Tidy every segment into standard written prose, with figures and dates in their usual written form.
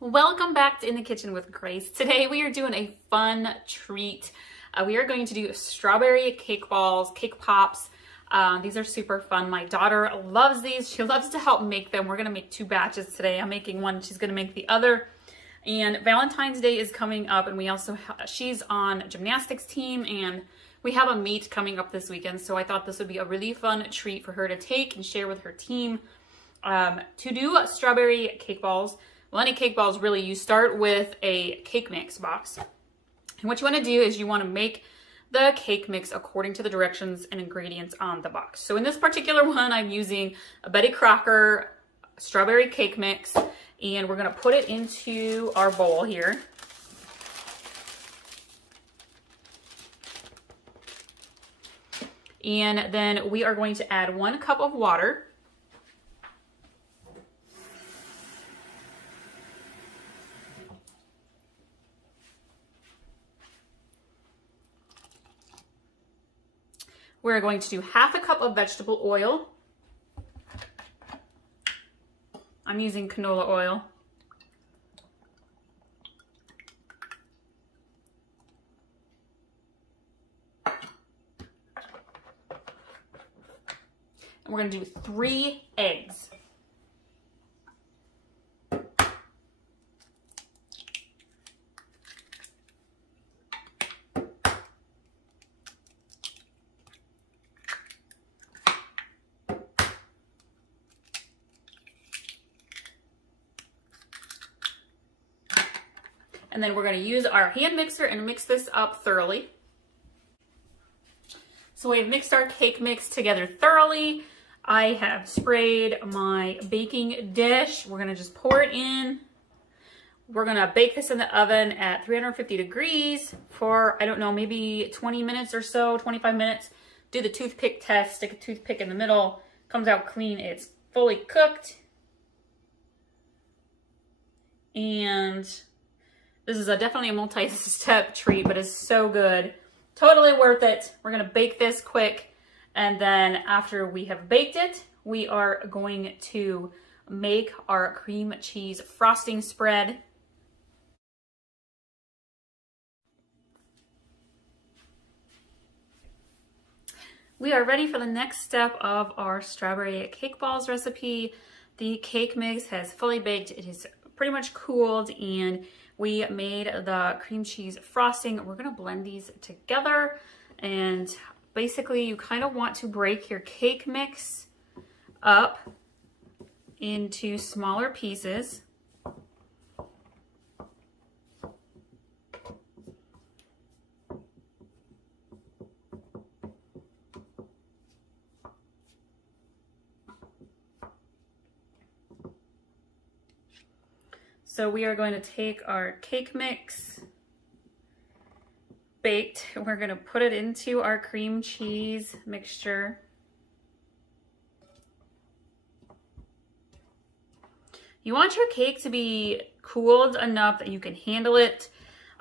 Welcome back to In the Kitchen with Grace. Today we are doing a fun treat. We are going to do strawberry cake balls, cake pops. These are super fun. My daughter loves these. She loves to help make them. We're going to make two batches today. I'm making one. She's going to make the other. And Valentine's Day is coming up, and we also she's on a gymnastics team, and we have a meet coming up this weekend. So I thought this would be a really fun treat for her to take and share with her team. To do strawberry cake balls, well, any cake balls really, you start with a cake mix box. And what you want to do is you want to make the cake mix according to the directions and ingredients on the box. So in this particular one, I'm using a Betty Crocker strawberry cake mix, and we're going to put it into our bowl here. And then we are going to add 1 cup of water. We're going to do 1/2 cup of vegetable oil. I'm using canola oil. And we're going to do 3 eggs. And then we're going to use our hand mixer and mix this up thoroughly. So we've mixed our cake mix together thoroughly. I have sprayed my baking dish. We're going to just pour it in. We're going to bake this in the oven at 350 degrees for, I don't know, maybe 20 minutes or so, 25 minutes. Do the toothpick test, stick a toothpick in the middle, comes out clean, it's fully cooked. And this is definitely a multi-step treat, but it's so good. Totally worth it. We're going to bake this quick. And then after we have baked it, we are going to make our cream cheese frosting spread. We are ready for the next step of our strawberry cake balls recipe. The cake mix has fully baked. It is pretty much cooled, and we made the cream cheese frosting. We're gonna blend these together, and basically you kind of want to break your cake mix up into smaller pieces. So we are going to take our cake mix, baked, and we're going to put it into our cream cheese mixture. You want your cake to be cooled enough that you can handle it.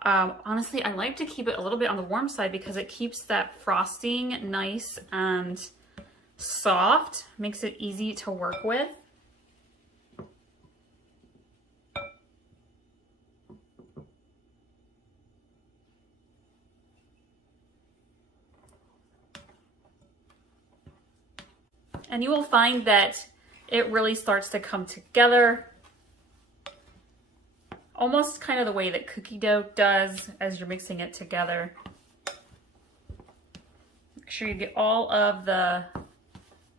Honestly, I like to keep it a little bit on the warm side because it keeps that frosting nice and soft, makes it easy to work with. And you will find that it really starts to come together, almost kind of the way that cookie dough does as you're mixing it together. Make sure you get all of the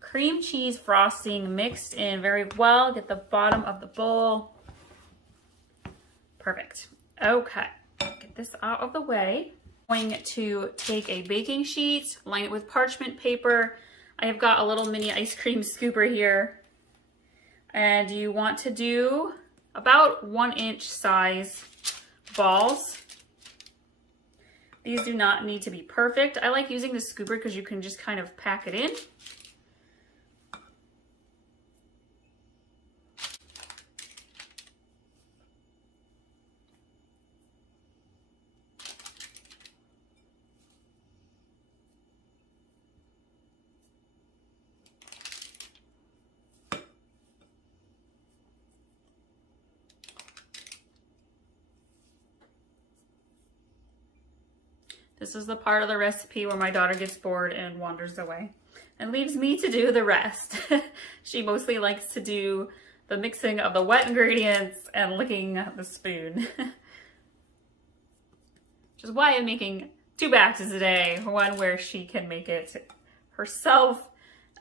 cream cheese frosting mixed in very well. Get the bottom of the bowl. Perfect. Okay, get this out of the way. I'm going to take a baking sheet, line it with parchment paper. I have got a little mini ice cream scooper here, and you want to do about 1-inch size balls. These do not need to be perfect. I like using the scooper because you can just kind of pack it in. This is the part of the recipe where my daughter gets bored and wanders away and leaves me to do the rest. She mostly likes to do the mixing of the wet ingredients and licking the spoon. Which is why I'm making 2 batches a day. One where she can make it herself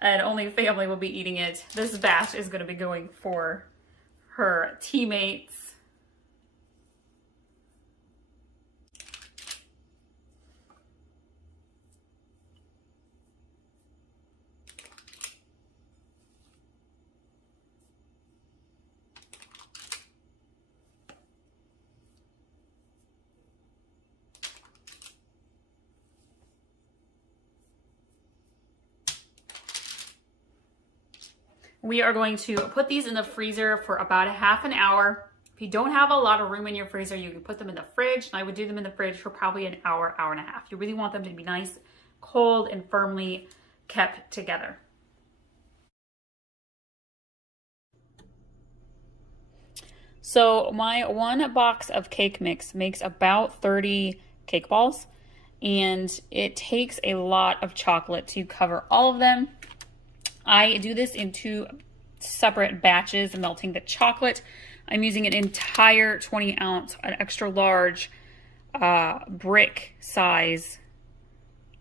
and only family will be eating it. This batch is going to be going for her teammates. We are going to put these in the freezer for about a half an hour. If you don't have a lot of room in your freezer, you can put them in the fridge. And I would do them in the fridge for probably an hour, hour and a half. You really want them to be nice, cold, and firmly kept together. So my 1 box of cake mix makes about 30 cake balls, and it takes a lot of chocolate to cover all of them. I do this in 2 separate batches, melting the chocolate. I'm using an entire 20 ounce, an extra large brick size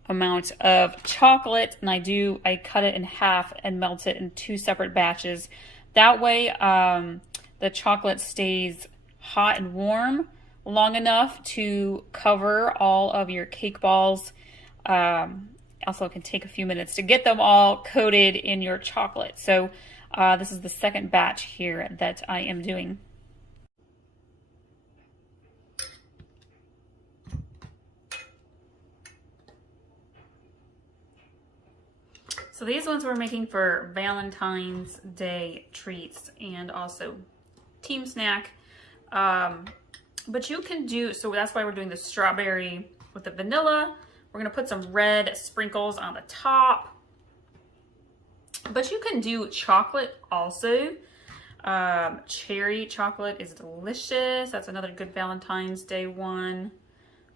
amount of chocolate, and I cut it in half and melt it in 2 separate batches. That way the chocolate stays hot and warm long enough to cover all of your cake balls. Also, it can take a few minutes to get them all coated in your chocolate. So this is the second batch here that I am doing. So these ones we're making for Valentine's Day treats and also team snack. But you can do, so that's why we're doing the strawberry with the vanilla. We're gonna put some red sprinkles on the top. But you can do chocolate also. Cherry chocolate is delicious. That's another good Valentine's Day one.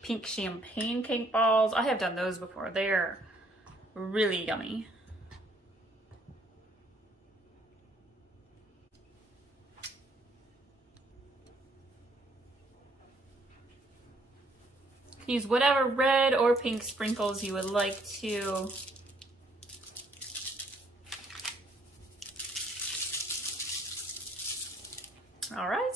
Pink champagne cake balls. I have done those before. They're really yummy. Use whatever red or pink sprinkles you would like to. All right,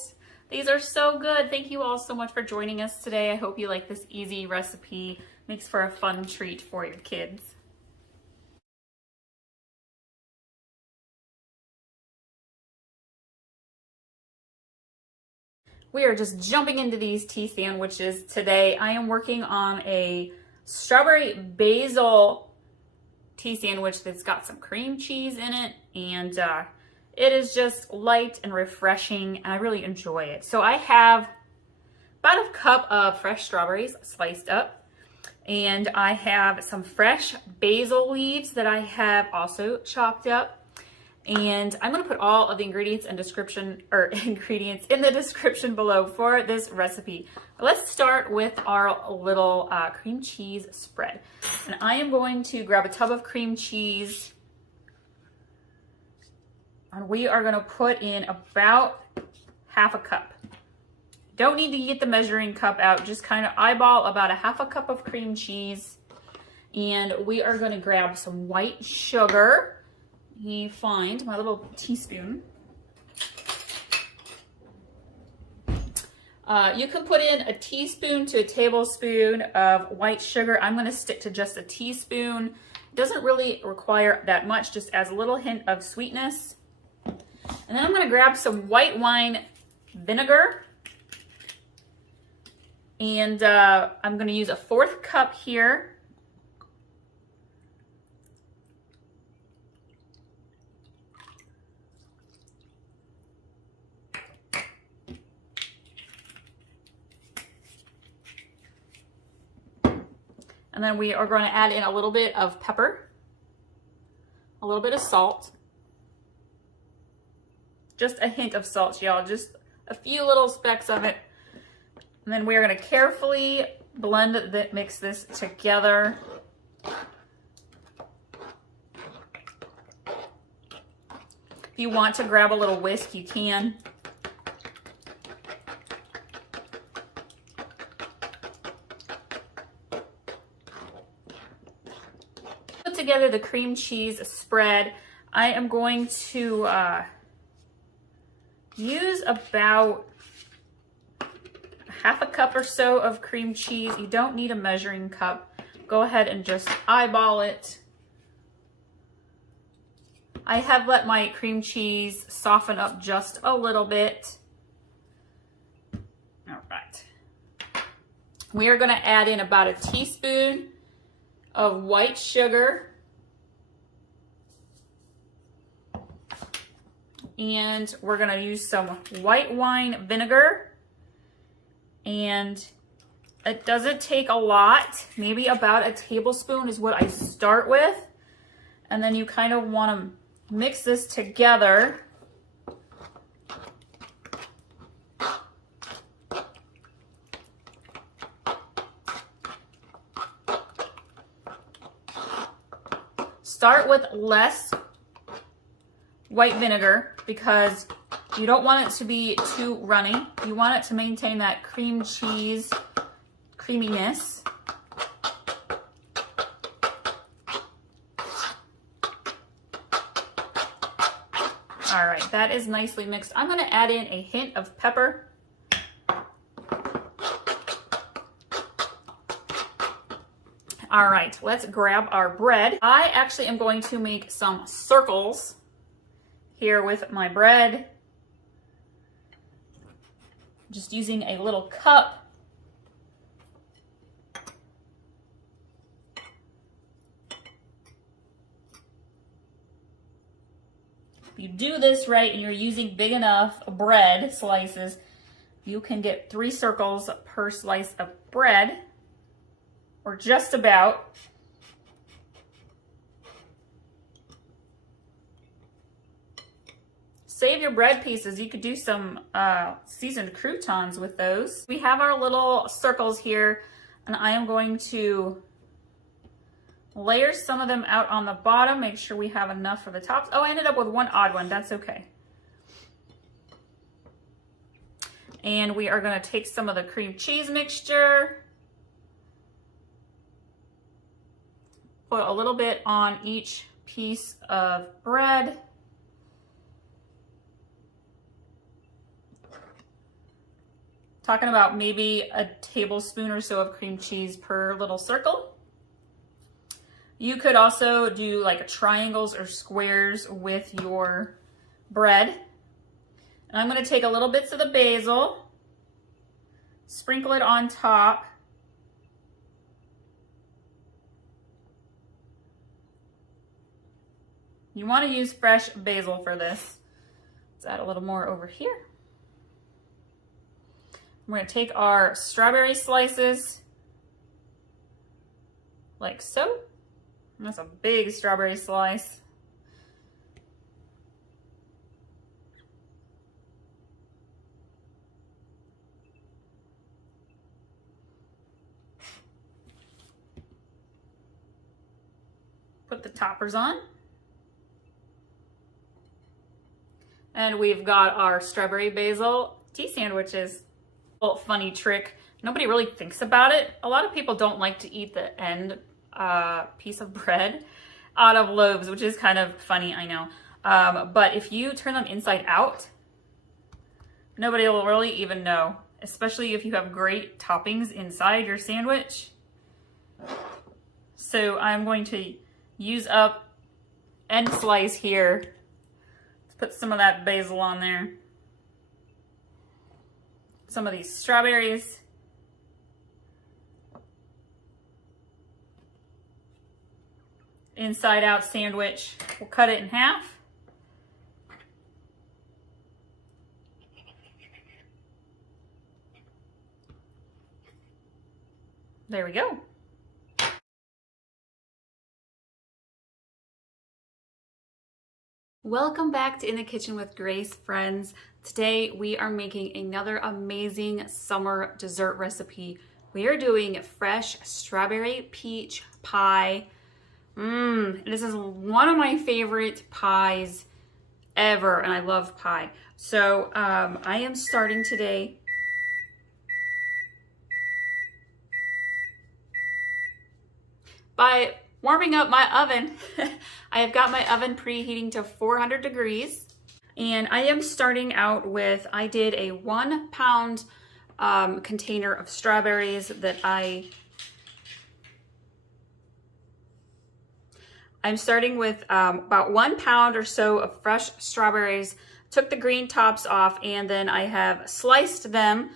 these are so good. Thank you all so much for joining us today. I hope you like this easy recipe. Makes for a fun treat for your kids. We are just jumping into these tea sandwiches today. I am working on a strawberry basil tea sandwich that's got some cream cheese in it, and it is just light and refreshing, and I really enjoy it. So I have about a cup of fresh strawberries sliced up, and I have some fresh basil leaves that I have also chopped up. And I'm gonna put all of the ingredients in the description below for this recipe. Let's start with our little cream cheese spread. And I am going to grab a tub of cream cheese. And we are gonna put in about half a cup. Don't need to get the measuring cup out, just kind of eyeball about a half a cup of cream cheese. And we are gonna grab some white sugar. You find my little teaspoon. You can put in a teaspoon to a tablespoon of white sugar. I'm going to stick to just a teaspoon. It doesn't really require that much, just adds a little hint of sweetness. And then I'm going to grab some white wine vinegar. And I'm going to use a 1/4 cup here. And then we are going to add in a little bit of pepper, a little bit of salt, just a hint of salt, y'all, just a few little specks of it. And then we are going to carefully mix this together. If you want to grab a little whisk, you can. Put together the cream cheese spread. I am going to use about half a cup or so of cream cheese. You don't need a measuring cup. Go ahead and just eyeball it. I have let my cream cheese soften up just a little bit. All right. We are going to add in about a teaspoon of white sugar. And we're going to use some white wine vinegar. And it doesn't take a lot. Maybe about a tablespoon is what I start with. And then you kind of want to mix this together. Start with less white vinegar because you don't want it to be too runny. You want it to maintain that cream cheese creaminess. All right, that is nicely mixed. I'm going to add in a hint of pepper. All right, let's grab our bread. I actually am going to make some circles here with my bread. Just using a little cup. If you do this right and you're using big enough bread slices, you can get 3 circles per slice of bread, or just about. Save your bread pieces. You could do some seasoned croutons with those. We have our little circles here, and I am going to layer some of them out on the bottom. Make sure we have enough for the tops. Oh, I ended up with one odd one. That's okay. And we are going to take some of the cream cheese mixture. Put a little bit on each piece of bread. Talking about maybe a tablespoon or so of cream cheese per little circle. You could also do like triangles or squares with your bread. And I'm going to take a little bits of the basil, sprinkle it on top. You want to use fresh basil for this. Let's add a little more over here. We're going to take our strawberry slices like so. And that's a big strawberry slice. Put the toppers on. And we've got our strawberry basil tea sandwiches. Well, funny trick. Nobody really thinks about it. A lot of people don't like to eat the end piece of bread out of loaves, which is kind of funny, I know. But if you turn them inside out, nobody will really even know, especially if you have great toppings inside your sandwich. So I'm going to use up end slice here. Let's put some of that basil on there. Some of these strawberries. Inside out sandwich. We'll cut it in half. There we go. Welcome back to In the Kitchen with Grace, friends. Today we are making another amazing summer dessert recipe, we are doing fresh strawberry peach pie. This is one of my favorite pies ever, and I love pie. So I am starting today by warming up my oven. I have got my oven preheating to 400 degrees. And I am starting out with, I did a 1 pound container of strawberries that I'm starting with about 1 pound or so of fresh strawberries, took the green tops off, and then I have sliced them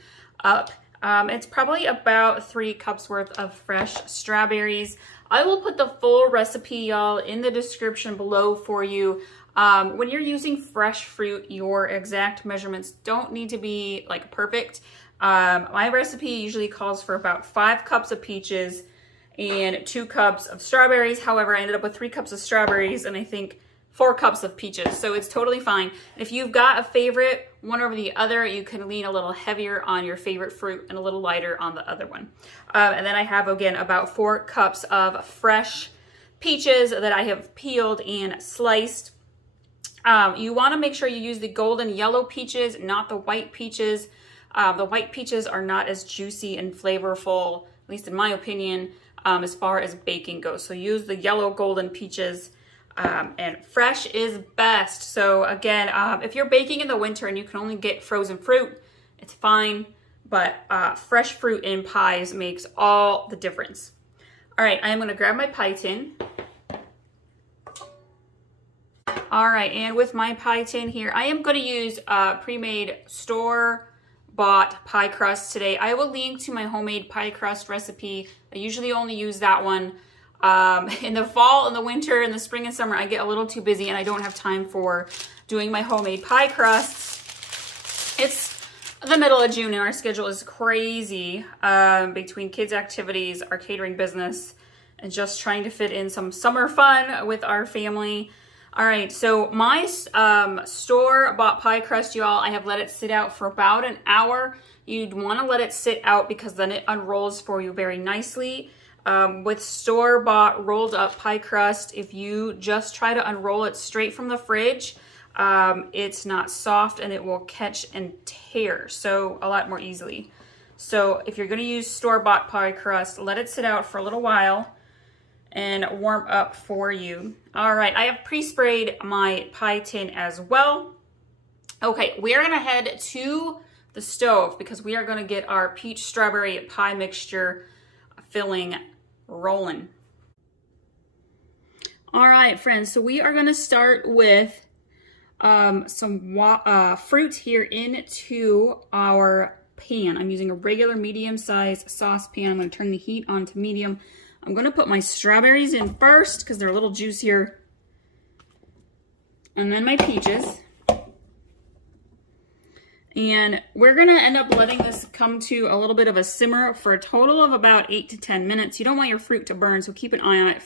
up. It's probably about 3 cups worth of fresh strawberries. I will put the full recipe, y'all, in the description below for you. When you're using fresh fruit, your exact measurements don't need to be like perfect. My recipe usually calls for about 5 cups of peaches and 2 cups of strawberries. However, I ended up with 3 cups of strawberries and I think 4 cups of peaches. So it's totally fine. If you've got a favorite, one over the other, you can lean a little heavier on your favorite fruit and a little lighter on the other one. And then I have, again, about 4 cups of fresh peaches that I have peeled and sliced. You want to make sure you use the golden yellow peaches, not the white peaches. The white peaches are not as juicy and flavorful, at least in my opinion, as far as baking goes. So use the yellow golden peaches, and fresh is best. So again, if you're baking in the winter and you can only get frozen fruit, it's fine, but fresh fruit in pies makes all the difference. All right, I am going to grab my pie tin. All right, and with my pie tin here, I am going to use pre-made store-bought pie crust today. I will link to my homemade pie crust recipe. I usually only use that one. In the fall, in the winter, in the spring and summer, I get a little too busy and I don't have time for doing my homemade pie crusts. It's the middle of June and our schedule is crazy between kids' activities, our catering business, and just trying to fit in some summer fun with our family. All right, so my store-bought pie crust, y'all, I have let it sit out for about an hour. You'd want to let it sit out because then it unrolls for you very nicely. With store-bought rolled up pie crust, if you just try to unroll it straight from the fridge, it's not soft and it will catch and tear so a lot more easily. So if you're going to use store-bought pie crust, let it sit out for a little while and warm up for you. All right, I have pre-sprayed my pie tin as well. Okay, we are gonna head to the stove because we are gonna get our peach strawberry pie mixture filling rolling. All right, friends, so we are gonna start with some fruit here into our pan. I'm using a regular medium-sized saucepan. I'm gonna turn the heat on to medium. I'm going to put my strawberries in first because they're a little juicier. And then my peaches. And we're going to end up letting this come to a little bit of a simmer for a total of about 8 to 10 minutes. You don't want your fruit to burn, so keep an eye on it.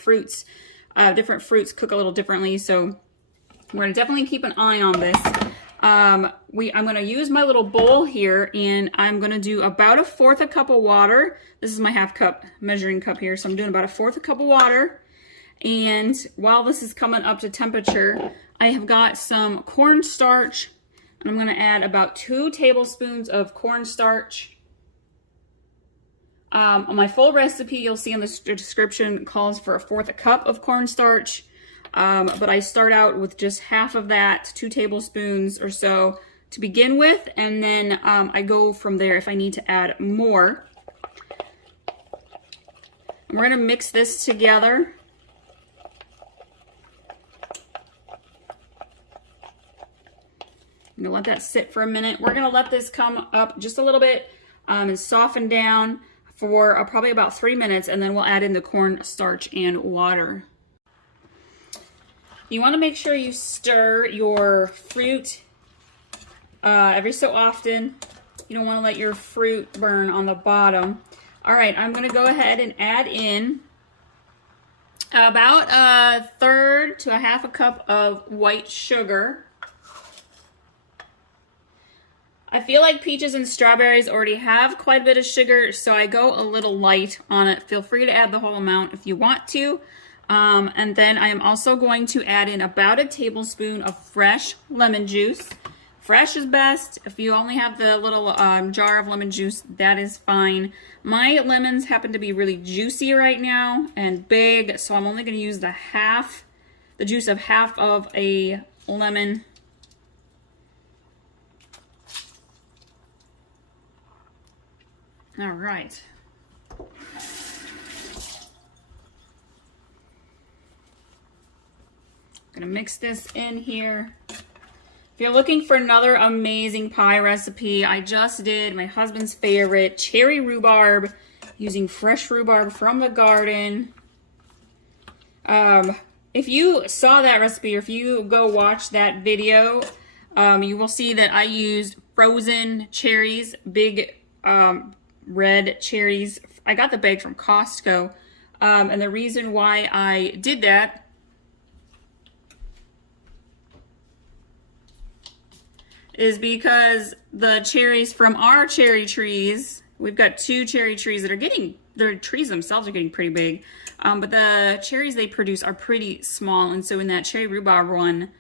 Different fruits cook a little differently, so we're going to definitely keep an eye on this. I'm going to use my little bowl here, and I'm going to do about 1/4 cup of water. This is my 1/2 cup measuring cup here, so I'm doing about 1/4 cup of water. And while this is coming up to temperature, I have got some cornstarch, and I'm going to add about 2 tablespoons of cornstarch. On my full recipe, you'll see in the description, calls for 1/4 cup of cornstarch. But I start out with just half of that, 2 tablespoons or so to begin with, and then I go from there if I need to add more. We're going to mix this together. I'm going to let that sit for a minute. We're going to let this come up just a little bit and soften down for probably about 3 minutes, and then we'll add in the cornstarch and water. You want to make sure you stir your fruit every so often. You don't want to let your fruit burn on the bottom. All right, I'm going to go ahead and add in about 1/3 to 1/2 cup of white sugar. I feel like peaches and strawberries already have quite a bit of sugar, so I go a little light on it. Feel free to add the whole amount if you want to. And then I am also going to add in about a tablespoon of fresh lemon juice. Fresh is best. If you only have the little jar of lemon juice, that is fine. My lemons happen to be really juicy right now and big, so I'm only going to use the juice of half of a lemon. All right. Gonna mix this in here. If you're looking for another amazing pie recipe, I just did my husband's favorite cherry rhubarb using fresh rhubarb from the garden. If you saw that recipe, or if you go watch that video, you will see that I used frozen cherries, big red cherries. I got the bag from Costco. And the reason why I did that is because the cherries from our cherry trees, we've got 2 cherry trees that are getting, their trees themselves are getting pretty big, but the cherries they produce are pretty small, and so in that cherry rhubarb one,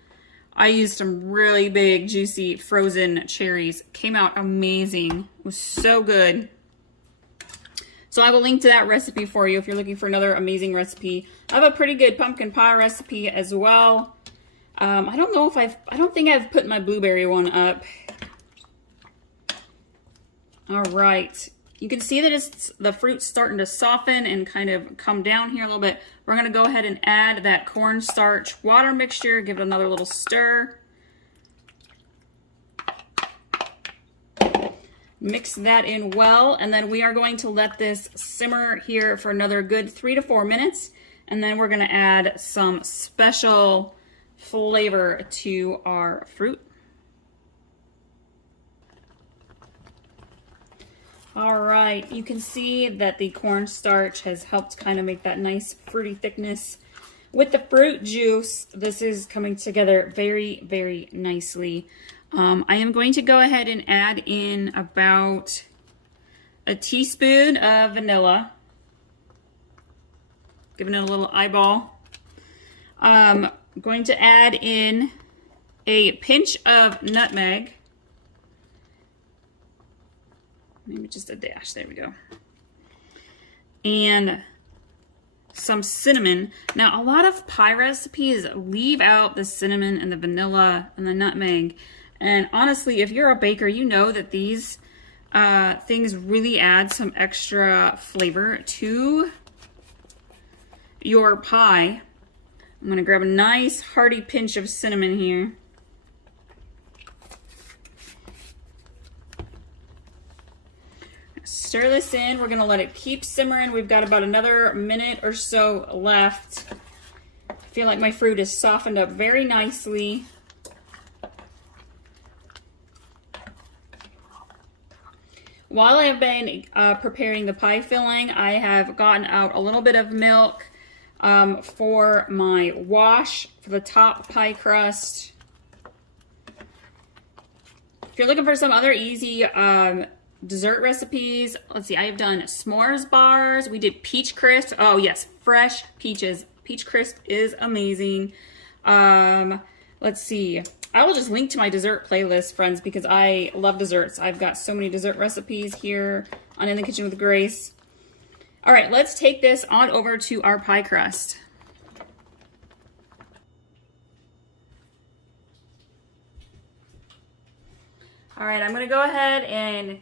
I used some really big, juicy, frozen cherries. Came out amazing. It was so good. So I will link to that recipe for you if you're looking for another amazing recipe. I have a pretty good pumpkin pie recipe as well. I don't think I've put my blueberry one up. All right. You can see that the fruit's starting to soften and kind of come down here a little bit. We're going to go ahead and add that cornstarch water mixture, give it another little stir. Mix that in well, and then we are going to let this simmer here for another good 3 to 4 minutes, and then we're going to add some special flavor to our fruit. All right, you can see that the cornstarch has helped kind of make that nice fruity thickness. With the fruit juice, this is coming together very, very nicely. I am going to go ahead and add in about a teaspoon of vanilla. Giving it a little eyeball. I'm going to add in a pinch of nutmeg. Maybe just a dash, there we go. And some cinnamon. Now, a lot of pie recipes leave out the cinnamon and the vanilla and the nutmeg. And honestly, if you're a baker, you know that these things really add some extra flavor to your pie. I'm gonna grab a nice hearty pinch of cinnamon here. Stir this in. We're gonna let it keep simmering. We've got about another minute or so left. I feel like my fruit is softened up very nicely. While I have been preparing the pie filling, I have gotten out a little bit of milk for my wash for the top pie crust. If you're looking for some other easy dessert recipes, let's see, I have done s'mores bars. We did peach crisp. Oh yes, fresh peaches. Peach crisp is amazing. Let's see. I will just link to my dessert playlist, friends, because I love desserts. I've got so many dessert recipes here on In the Kitchen with Grace. All right, let's take this on over to our pie crust. All right, I'm gonna go ahead and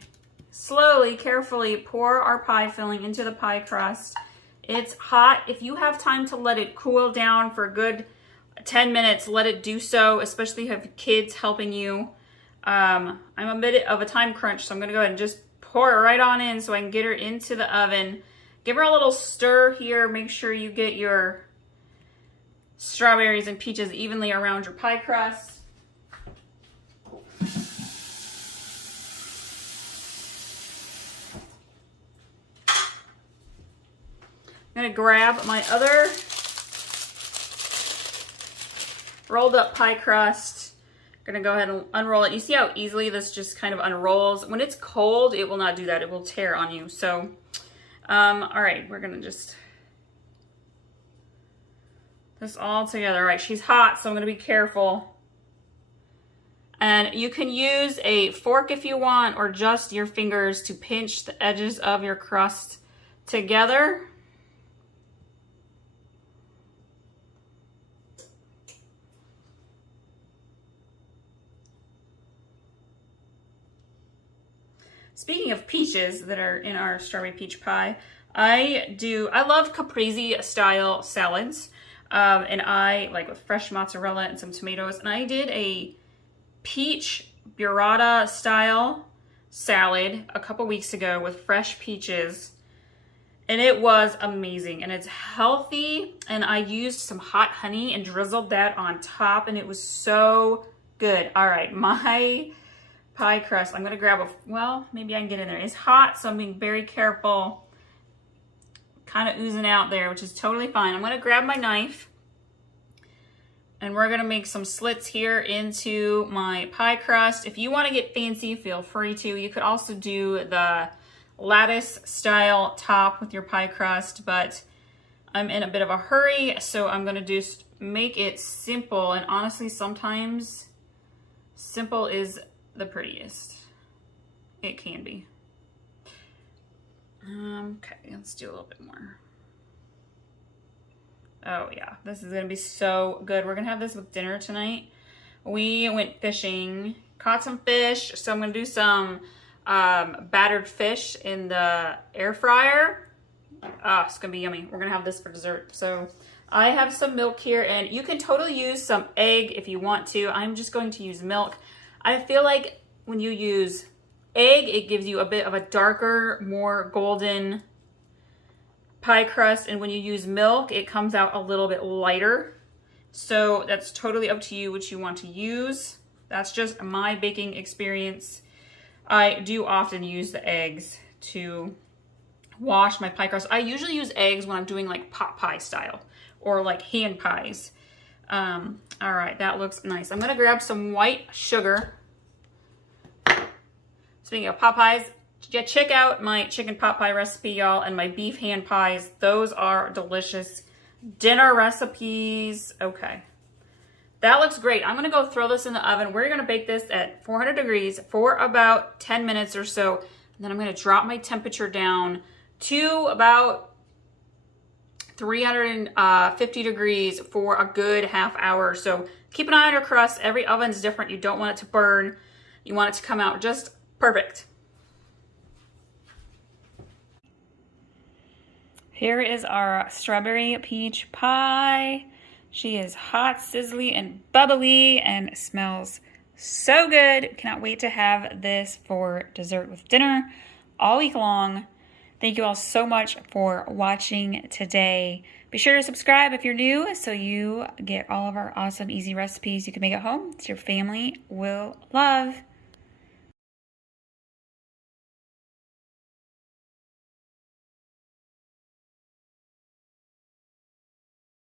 slowly, carefully pour our pie filling into the pie crust. It's hot. If you have time to let it cool down for a good 10 minutes, let it do so, especially if you have kids helping you. I'm a bit of a time crunch, so I'm gonna go ahead and just pour it right on in so I can get her into the oven. Give her a little stir here. Make sure you get your strawberries and peaches evenly around your pie crust. I'm gonna grab my other rolled up pie crust, Gonna go ahead and unroll it. You see how easily this just kind of unrolls? When it's cold, it will not do that. It will tear on you. So, all right, we're gonna just this all together. All right, she's hot, so I'm gonna be careful. And you can use a fork if you want, or just your fingers to pinch the edges of your crust together. Speaking of peaches that are in our strawberry peach pie, I love caprese style salads. And I like with fresh mozzarella and some tomatoes. And I did a peach burrata style salad a couple weeks ago with fresh peaches. And it was amazing. And it's healthy. And I used some hot honey and drizzled that on top. And it was so good. All right, my pie crust. I'm going to grab well, maybe I can get in there. It's hot, so I'm being very careful. Kind of oozing out there, which is totally fine. I'm going to grab my knife, and we're going to make some slits here into my pie crust. If you want to get fancy, feel free to. You could also do the lattice style top with your pie crust, but I'm in a bit of a hurry, so I'm going to just make it simple. And honestly, sometimes simple is the prettiest. It can be. Okay, let's do a little bit more. Oh yeah, this is gonna be so good. We're gonna have this with dinner tonight. We went fishing, caught some fish, so I'm gonna do some battered fish in the air fryer. It's gonna be yummy. We're gonna have this for dessert. So I have some milk here, and you can totally use some egg if you want to. I'm just going to use milk. I feel like when you use egg, it gives you a bit of a darker, more golden pie crust. And when you use milk, it comes out a little bit lighter. So that's totally up to you what you want to use. That's just my baking experience. I do often use the eggs to wash my pie crust. I usually use eggs when I'm doing like pot pie style or like hand pies. All right, that looks nice. I'm gonna grab some white sugar. Speaking of pot pies, yeah, check out my chicken pot pie recipe, y'all, and my beef hand pies. Those are delicious dinner recipes. Okay, that looks great. I'm gonna go throw this in the oven. We're gonna bake this at 400 degrees for about 10 minutes or so. And then I'm gonna drop my temperature down to about 350 degrees for a good half hour. So keep an eye on your crust. Every oven's different. You don't want it to burn. You want it to come out just perfect. Here is our strawberry peach pie. She is hot, sizzly, and bubbly and smells so good. Cannot wait to have this for dessert with dinner all week long. Thank you all so much for watching today. Be sure to subscribe if you're new so you get all of our awesome, easy recipes you can make at home that your family will love.